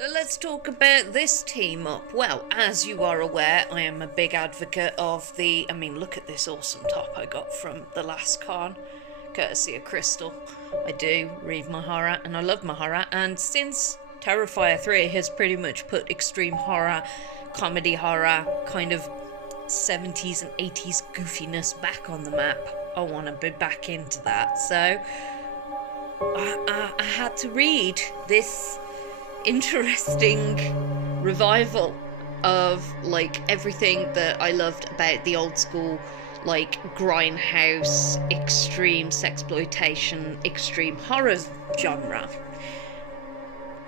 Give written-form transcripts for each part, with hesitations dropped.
So let's talk about this team up. Well, as you are aware, I am a big advocate of look at this awesome top I got from the last con, courtesy of Crystal. I do read my horror, and I love my horror, and since Terrifier 3 has pretty much put extreme horror, comedy horror, kind of 70s and 80s goofiness back on the map, I want to be back into that. So I had to read this interesting revival of like everything that I loved about the old school, like grindhouse, extreme sexploitation, extreme horror genre.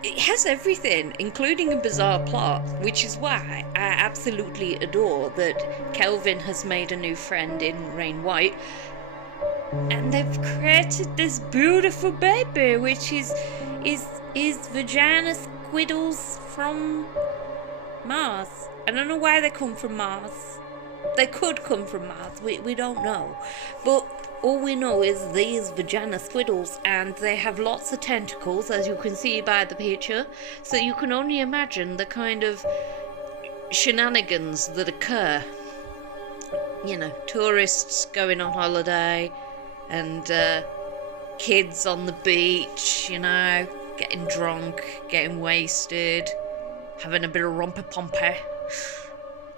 It has everything, including a bizarre plot, which is why I absolutely adore that Kelvin has made a new friend in Rain White, and they've created this beautiful baby, which is VAGINA SQUIDS from Mars. I don't know why they come from Mars. They could come from Mars, we don't know. But all we know is these VAGINA SQUIDS, and they have lots of tentacles, as you can see by the picture. So you can only imagine the kind of shenanigans that occur. You know, tourists going on holiday, and kids on the beach, you know, getting drunk, getting wasted, having a bit of romper-pomper.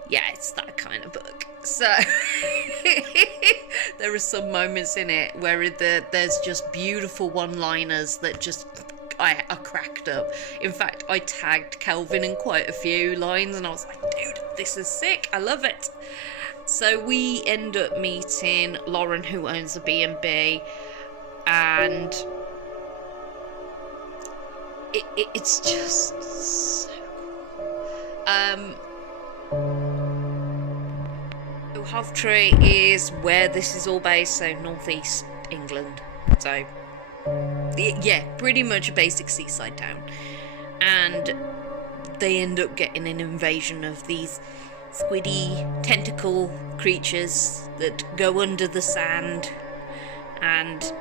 Yeah, it's that kind of book. So there are some moments in it where there's just beautiful one-liners that just I cracked up. In fact, I tagged Kelvin in quite a few lines, and I was like, dude, this is sick, I love it. So we end up meeting Lauren, who owns a B&B, and it's just so cool. Hovetree is where this is all based, so northeast England. So yeah, pretty much a basic seaside town. And they end up getting an invasion of these squiddy tentacle creatures that go under the sand, and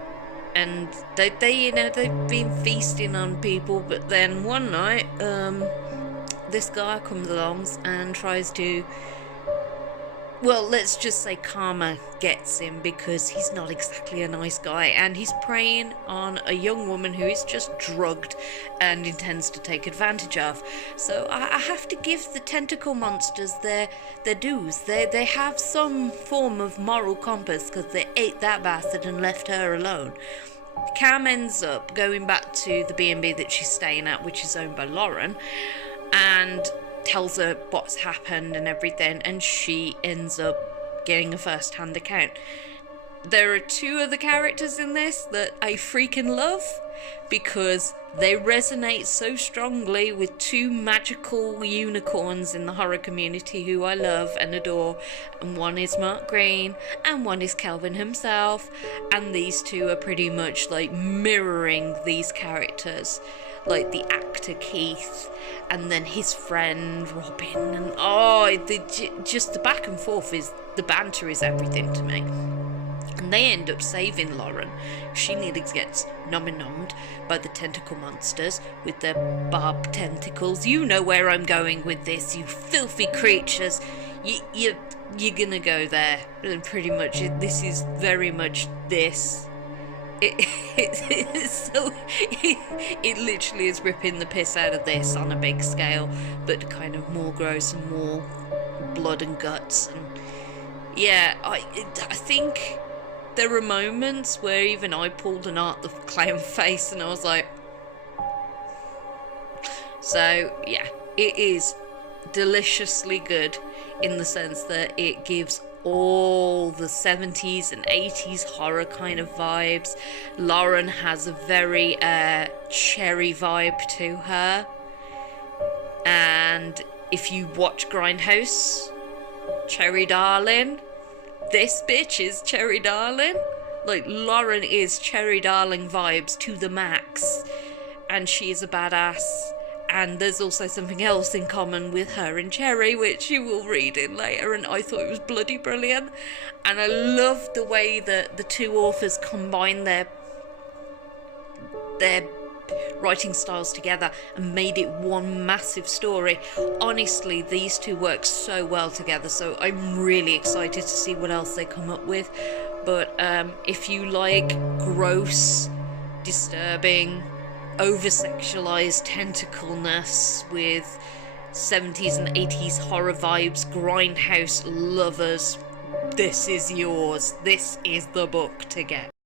they they've been feasting on people. But then one night this guy comes along and tries to, well, let's just say karma gets him, because he's not exactly a nice guy, and he's preying on a young woman who is just drugged and intends to take advantage of. So I have to give the tentacle monsters their dues. They have some form of moral compass, because they ate that bastard and left her alone. Cam ends up going back to the B&B that she's staying at, which is owned by Lauren, and tells her what's happened and everything, and she ends up getting a first-hand account. There are two other characters in this that I freaking love, because they resonate so strongly with two magical unicorns in the horror community who I love and adore, and one is Mark Green and one is Kelvin himself, and these two are pretty much like mirroring these characters, like the actor Keith and then his friend Robin, and just the back and forth is, the banter is everything to me. And they end up saving Lauren. She nearly gets nommed by the tentacle monsters with their barb tentacles. You know where I'm going with this, you filthy creatures. You're gonna go there. And pretty much, this is very much this. It literally is ripping the piss out of this on a big scale, but kind of more gross and more blood and guts. And yeah, I think there were moments where even I pulled an Art the Clown face, and I was like, so yeah, it is deliciously good in the sense that it gives all the 70s and 80s horror kind of vibes. Lauren has a very cherry vibe to her, and if you watch Grindhouse, Cherry Darling, this bitch is Cherry Darling. Like, Lauren is Cherry Darling vibes to the max, and she is a badass. And there's also something else in common with her and Cherry, which you will read in later, and I thought it was bloody brilliant. And I love the way that the two authors combine their writing styles together and made it one massive story. Honestly, these two work so well together, so I'm really excited to see what else they come up with. But if you like gross, disturbing, over-sexualized tentacleness with 70s and 80s horror vibes, grindhouse lovers, this is yours. This is the book to get.